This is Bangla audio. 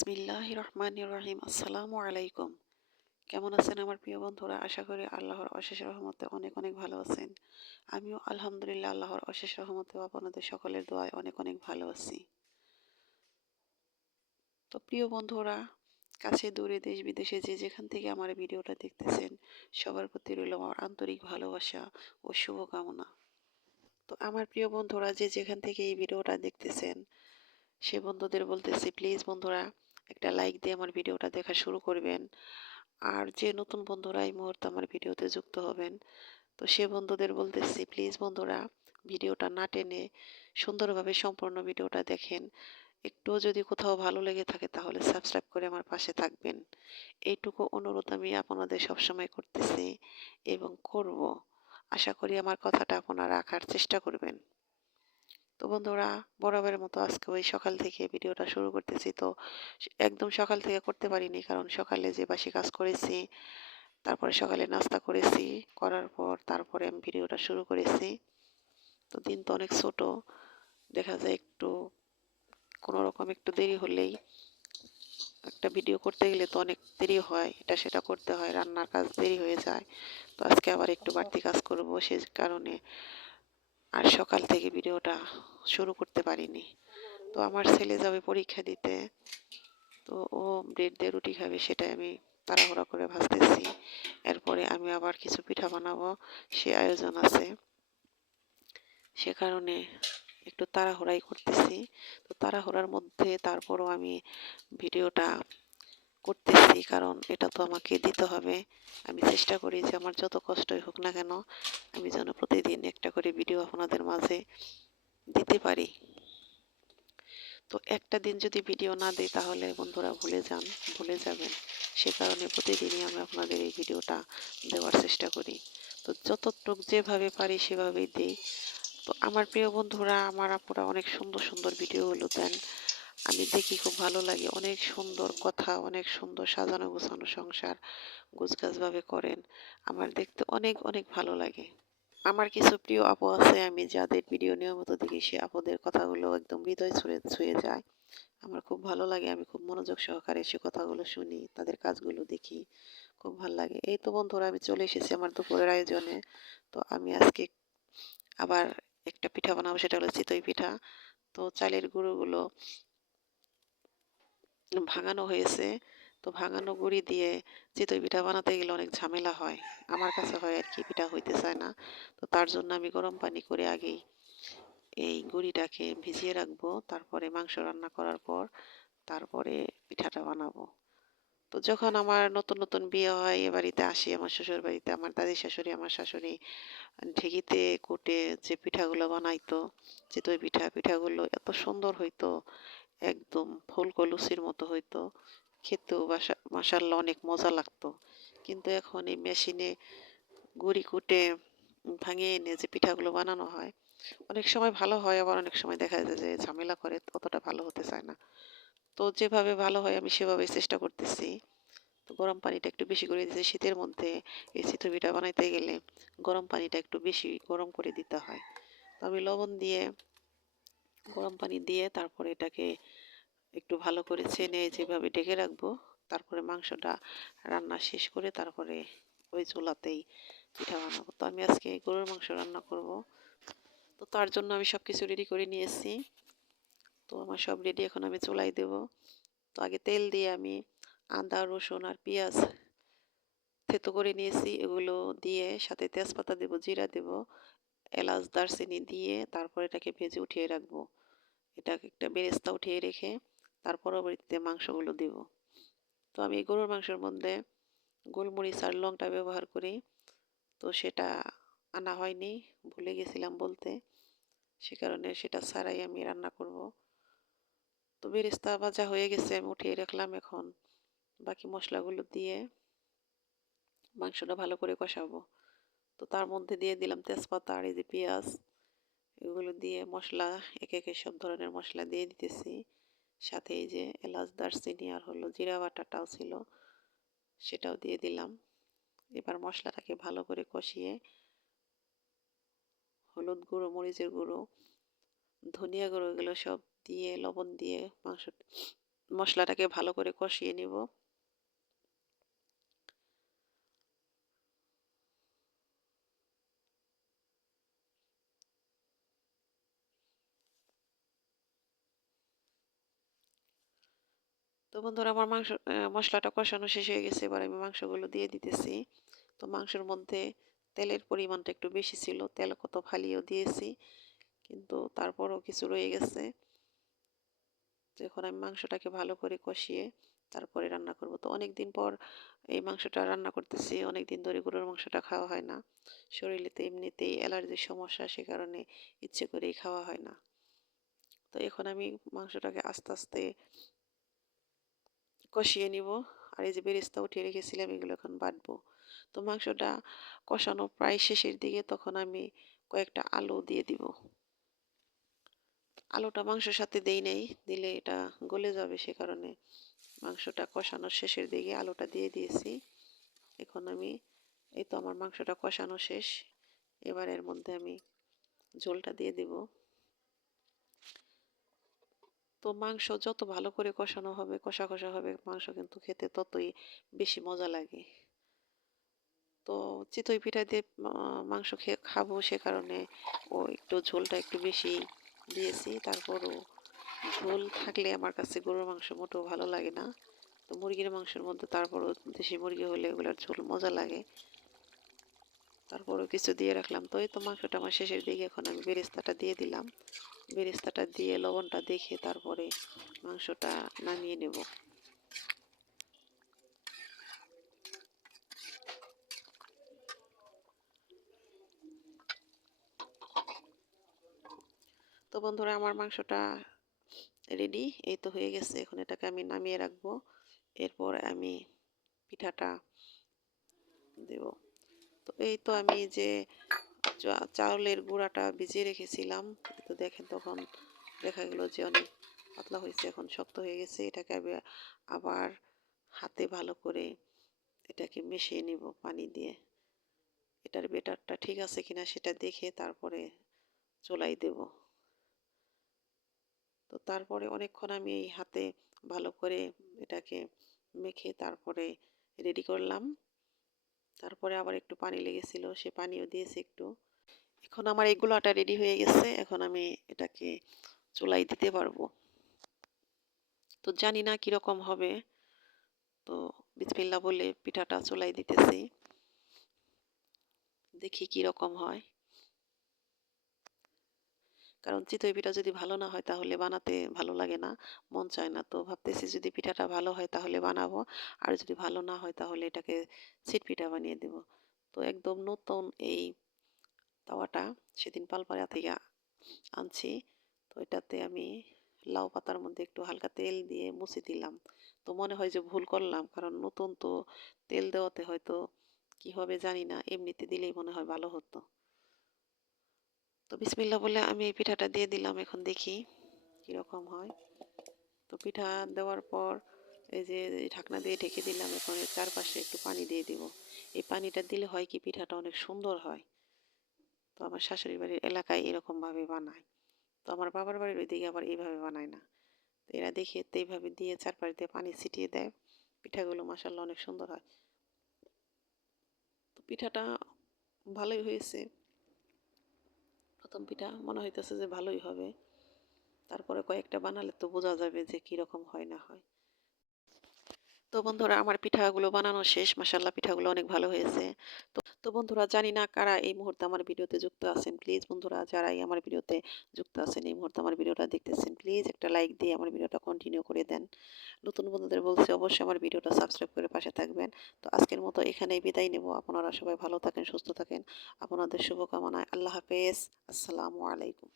বিসমিল্লাহ রহমান রহিম। আসসালামু আলাইকুম। কেমন আছেন আমার প্রিয় বন্ধুরা? আশা করি আল্লাহর অশেষ রহমতে অনেক অনেক ভালো আছেন। আমিও আলহামদুলিল্লাহ আল্লাহর অশেষ রহমতে আপনাদের সকলের দোয়ায় অনেক অনেক ভালো আছি। তো প্রিয় বন্ধুরা, কাছে দূরে দেশ বিদেশে যে যেখান থেকে আমার ভিডিওটা দেখতেছেন, সবার প্রতি রইল আমার আন্তরিক ভালোবাসা ও শুভকামনা। তো আমার প্রিয় বন্ধুরা, যে যেখান থেকে এই ভিডিওটা দেখতেছেন, সে বন্ধুদের বলতেছি, প্লিজ বন্ধুরা একটা লাইক দিয়ে আমার ভিডিওটা দেখা শুরু করবেন। আর যে নতুন বন্ধুরা এই মুহূর্তে আমার ভিডিওতে যুক্ত হবেন, তো সে বন্ধুদের বলতেছি, প্লিজ বন্ধুরা, ভিডিওটা না টেনে সুন্দরভাবে সম্পূর্ণ ভিডিওটা দেখেন। একটুও যদি কোথাও ভালো লেগে থাকে তাহলে সাবস্ক্রাইব করে আমার পাশে থাকবেন। এইটুকু অনুরোধ আমি আপনাদের সবসময় করতেছি এবং করব। আশা করি আমার কথাটা আপনারা রাখার চেষ্টা করবেন। তো বন্ধুরা বরাবরের মতো আজকে ওই সকাল থেকে ভিডিওটা শুরু করতেছি। তো একদম সকাল থেকে করতে পারিনি কারণ সকালে যে বাসি কাজ করেছি, তারপরে সকালে নাস্তা করেছি, করার পর তারপরে আমি ভিডিওটা শুরু করেছি। তো দিন তো অনেক ছোট, দেখা যায় একটু, কোনো রকম একটু দেরি হলেই একটা ভিডিও করতে গেলে তো অনেক দেরি হয়, এটা সেটা করতে হয়, রান্নার কাজ দেরি হয়ে যায়। তো আজকে আবার একটু বাড়তি কাজ করব সে কারণে। আর সকাল থেকে ভিডিওটা শুরু করতে পারিনি। তো আমার ছেলে যাবে পরীক্ষা দিতে। তো ও ব্রেড দিয়ে রুটি খাবে, সেটাই আমি তাড়াহুড়া করে ভাজতেছি। এরপরে আমি আবার কিছু পিঠা বানাবো, সে আয়োজন আছে। সে কারণে একটু তাড়াহুড়াই করতেছি। তো তাড়াহুড়ার মধ্যে তারপরও আমি ভিডিওটা করতেছি, কারণ এটা তো আমাকে দিতে হবে। আমি চেষ্টা করি যে আমার যত কষ্টই হোক না কেন, আমি যেন প্রতিদিন একটা করে ভিডিও আপনাদের মাঝে দিতে পারি। তো একটা দিন যদি ভিডিও না দিই, তাহলে বন্ধুরা ভুলে যান, ভুলে যাবেন। সে কারণে প্রতিদিনই আমি আপনাদের এই ভিডিওটা দেওয়ার চেষ্টা করি। তো যতটুক যেভাবে পারি সেভাবেই দিই। তো আমার প্রিয় বন্ধুরা, আমার আপুরা অনেক সুন্দর সুন্দর ভিডিওগুলো দেন। আমি দেখি খুব ভালো লাগে। অনেক সুন্দর কথা, অনেক সুন্দর সাজানো গোছানো সংসার গুছগাছভাবে করেন। আমার দেখতে অনেক অনেক ভালো লাগে। আমার কিছু প্রিয় আপু আছে, আমি যাদের ভিডিও নিয়মিত দেখি, সে আপুদের কথাগুলো একদম হৃদয় ছুঁয়ে ছুঁয়ে যায়। আমার খুব ভালো লাগে, আমি খুব মনোযোগ সহকারে সে কথাগুলো শুনি, তাদের কাজগুলো দেখি, খুব ভালো লাগে। এই তো বন্ধুরা, আমি চলে এসেছি আমার দুপুরের আয়োজনে। তো আমি আজকে আবার একটা পিঠা বানাবো, সেটা হলো চিতই পিঠা। তো চালের গুঁড়োগুলো ভাঙানো হয়েছে। তো ভাঙানো গুঁড়ি দিয়ে চিতই পিঠা বানাতে গেলে অনেক ঝামেলা হয়। আমার কাছে হয় আর কি, পিঠা হইতে চায় না। তো তার জন্য আমি গরম পানি করে আগেই এই গুঁড়িটাকে ভিজিয়ে রাখব। তারপরে মাংস রান্না করার পর তারপরে পিঠাটা বানাবো। তো যখন আমার নতুন নতুন বিয়ে হয়, এ বাড়িতে আসি, আমার শ্বশুর বাড়িতে, আমার দাদি শাশুড়ি, আমার শাশুড়ি ঢেকিতে, কুটে যে পিঠাগুলো বানাইতো, চিতই পিঠা, পিঠাগুলো এত সুন্দর হইতো। একদম ফুলকো লুচির মতো হইতো। খেতেও বাসা মাসাল্লা অনেক মজা লাগতো। কিন্তু এখন এই মেশিনে গুঁড়ি কুটে ভাঙিয়ে এনে যে পিঠাগুলো বানানো হয়, অনেক সময় ভালো হয়, আবার অনেক সময় দেখা যায় যে ঝামেলা করে, অতটা ভালো হতে চায় না। তো যেভাবে ভালো হয়, আমি সেভাবে চেষ্টা করতেছি। তো গরম পানিটা একটু বেশি করে দিতে শীতের মধ্যে এই চিতই পিঠা বানাইতে গেলে গরম পানিটা একটু বেশি গরম করে দিতে হয়। তো আমি লবণ দিয়ে গরম পানি দিয়ে তারপরে এটাকে একটু ভালো করে ছেনে যেভাবে ঢেকে রাখব, তারপরে মাংসটা রান্না শেষ করে তারপরে ওই চুলাতেই পিঠা বানাবো। তো আমি আজকে গরুর মাংস রান্না করব। তো তার জন্য আমি সব কিছু রেডি করে নিয়েছি। তো আমার সব রেডি এখন আমি চুলাই দেব। তো আগে তেল দিয়ে আমি আদা, রসুন আর পেঁয়াজ থেতো করে নিয়েছি। এগুলো দিয়ে সাথে তেজপাতা দেব, জিরা দেব, এলাচ, দারচিনি দিয়ে তারপর এটাকে ভেজে উঠিয়ে রাখব। এটাকে একটা বেরেস্তা উঠিয়ে রেখে তার পরবর্তীতে মাংসগুলো দিব। তো আমি গরুর মাংসের মধ্যে গোলমরিচ আর লংটা ব্যবহার করি। তো সেটা আনা হয়নি, ভুলে গেছিলাম বলতে। সে কারণে সেটা ছাড়াই আমি রান্না করব। তো বেরেস্তা ভাজা হয়ে গেছে, আমি উঠিয়ে রাখলাম এখন। বাকি মশলাগুলো দিয়ে মাংসটা ভালো করে কষাবো। তো তার মধ্যে দিয়ে দিলাম তেজপাতা, আর এই যে পেঁয়াজ, এগুলো দিয়ে মশলা, একে একে সব ধরনের মশলা দিয়ে দিতেছি। সাথে এই যে এলাচ দারচিনি আর হলো, জিরা বাটাটাও ছিল, সেটাও দিয়ে দিলাম। এবার মশলাটাকে ভালো করে কষিয়ে হলুদ গুঁড়ো, মরিচের গুঁড়ো, ধনিয়া গুঁড়ো, এগুলো সব দিয়ে, লবণ দিয়ে মাংস মশলাটাকে ভালো করে কষিয়ে নিব। বন্ধুরা আমার মাংস মশলাটা কষানো শেষ হয়ে গেছে। এবার আমি মাংসগুলো দিয়ে দিতেছি। তো মাংসের মধ্যে তেলের পরিমাণটা একটু বেশি ছিল। তেল কত ফালিয়েও দিয়েছি, কিন্তু তারপরও কিছু রয়ে গেছে। এখন আমি মাংসটাকে ভালো করে কষিয়ে তারপরে রান্না করব। তো অনেক দিন পর এই মাংসটা রান্না করতেছি। অনেক দিন ধরে গরুর মাংসটা খাওয়া হয় না। শরীরেতে এমনিতেই অ্যালার্জির সমস্যা, সে কারণে ইচ্ছে করেই খাওয়া হয় না। তো এখন আমি মাংসটাকে আস্তে আস্তে কষিয়ে নিব। আর এই যে বেরেস্তা উঠিয়ে রেখেছিলাম, এগুলো এখন বাটবো। তো মাংসটা কষানো প্রায় শেষের দিকে, তখন আমি কয়েকটা আলু দিয়ে দিব। আলুটা মাংসের সাথে দেই নেই, দিলে এটা গলে যাবে সে কারণে। মাংসটা কষানোর শেষের দিকে আলুটা দিয়ে দিয়েছি। এখন আমি, এই তো আমার মাংসটা কষানো শেষ। এবার এর মধ্যে আমি ঝোলটা দিয়ে দিব। তো মাংস যত ভালো করে কষানো হবে, কষা কষা হবে, মাংস কিন্তু খেতে ততই বেশি মজা লাগে। তো চিতই পিঠা দিয়ে মাংস খেয়ে খাব সে কারণে ও একটু ঝোলটা একটু বেশি দিয়েছি। তারপরও ঝোল থাকলে আমার কাছে গরুর মাংস মোটেও ভালো লাগে না। তো মুরগির মাংসের মধ্যে তারপরও দেশি মুরগি হলে ওগুলোর ঝোল মজা লাগে। তারপরও কিছু দিয়ে রাখলাম। তো এই তো মাংসটা আমার শেষের দিকে, এখন আমি বেরেস্তাটা দিয়ে দিলাম। বেরেস্তাটা দিয়ে লবণটা দেখে তারপরে মাংসটা নামিয়ে নেব। তো বন্ধুরা, আমার মাংসটা রেডি এই তো হয়ে গেছে। এখন এটাকে আমি নামিয়ে রাখব। এরপর আমি পিঠাটা দেব। তো এই তো আমি যে চাউলের গুঁড়াটা ভিজিয়ে রেখেছিলাম। তো দেখেন তখন দেখা গেল যে অনেক পাতলা হয়েছে, এখন শক্ত হয়ে গেছে। এটাকে আমি আবার হাতে ভালো করে এটাকে মিশিয়ে নিব পানি দিয়ে। এটার বেটারটা ঠিক আছে কিনা সেটা দেখে তারপরে চলাই দেব। তো তারপরে অনেকক্ষণ আমি এই হাতে ভালো করে এটাকে মেখে তারপরে রেডি করলাম। তারপরে আবার একটু পানি লেগেছিল, সে পানিও দিয়েছে একটু। এখন আমার এই গোলাটা রেডি হয়ে গেছে, এখন আমি এটাকে চুলাই দিতে পারব। তো জানি না কীরকম হবে। তো বিসমিল্লা বলে পিঠাটা চুলাই দিতেছি। দেখি কীরকম হয়। কারণ চিতই পিঠা যদি ভালো না হয়, তাহলে বানাতে ভালো লাগে না, মন চায় না। তো ভাবতেছি যদি পিঠাটা ভালো হয়, তাহলে বানাবো। আর যদি ভালো না হয়, তাহলে এটাকে সিট পিঠা বানিয়ে দেব। তো একদম নতুন এই তাওয়াটা সেদিন পালপাড়া থেকে আনছি। তো এটাতে আমি লাউ পাতার মধ্যে একটু হালকা তেল দিয়ে মুছে দিলাম। তো মনে হয় যে ভুল করলাম, কারণ নতুন তো তেল দেওয়াতে হয়তো কি হবে জানি না, এমনিতে দিলেই মনে হয় ভালো হতো। তো বিসমিল্লা বলে আমি এই পিঠাটা দিয়ে দিলাম, এখন দেখি কীরকম হয়। তো পিঠা দেওয়ার পর এই যে ঢাকনা দিয়ে ঢেকে দিলাম, এখন এর চারপাশে একটু পানি দিয়ে দিব। এই পানিটা দিলে হয় কি, পিঠাটা অনেক সুন্দর হয়। তো আমার শাশুড়ি বাড়ির এলাকায় এরকমভাবে বানায়। তো আমার বাবার বাড়ির ওইদিকে আবার এইভাবে বানায় না। তো এরা দেখে তো এইভাবে দিয়ে চারপাশ দিয়ে পানি ছিটিয়ে দেয়। পিঠাগুলো মাসাল্লাহ অনেক সুন্দর হয়। তো পিঠাটা ভালোই হয়েছে। প্রথম পিঠা মনে হইতেছে যে ভালোই হবে। তারপরে কয়েকটা বানালে তো বোঝা যাবে যে কীরকম হয় না হয়। তো বন্ধুরা আমার পিঠাগুলো বানানো শেষ। মাসাল্লাহ পিঠাগুলো অনেক ভালো হয়েছে। তো তো বন্ধুরা জানি না কারা এই মুহূর্তে আমার ভিডিওতে যুক্ত আছেন। প্লিজ বন্ধুরা যারাই আমার ভিডিওতে যুক্ত আছেন, এই মুহূর্তে আমার ভিডিওটা দেখতেছেন, প্লিজ একটা লাইক দিয়ে আমার ভিডিওটা কন্টিনিউ করে দেন। নতুন বন্ধুদের বলছি অবশ্যই আমার ভিডিওটা সাবস্ক্রাইব করে পাশে থাকবেন। তো আজকের মতো এখানেই বিদায় নেব। আপনারা সবাই ভালো থাকেন, সুস্থ থাকেন। আপনাদের শুভকামনায় আল্লাহ হাফেজ। আসসালামু আলাইকুম।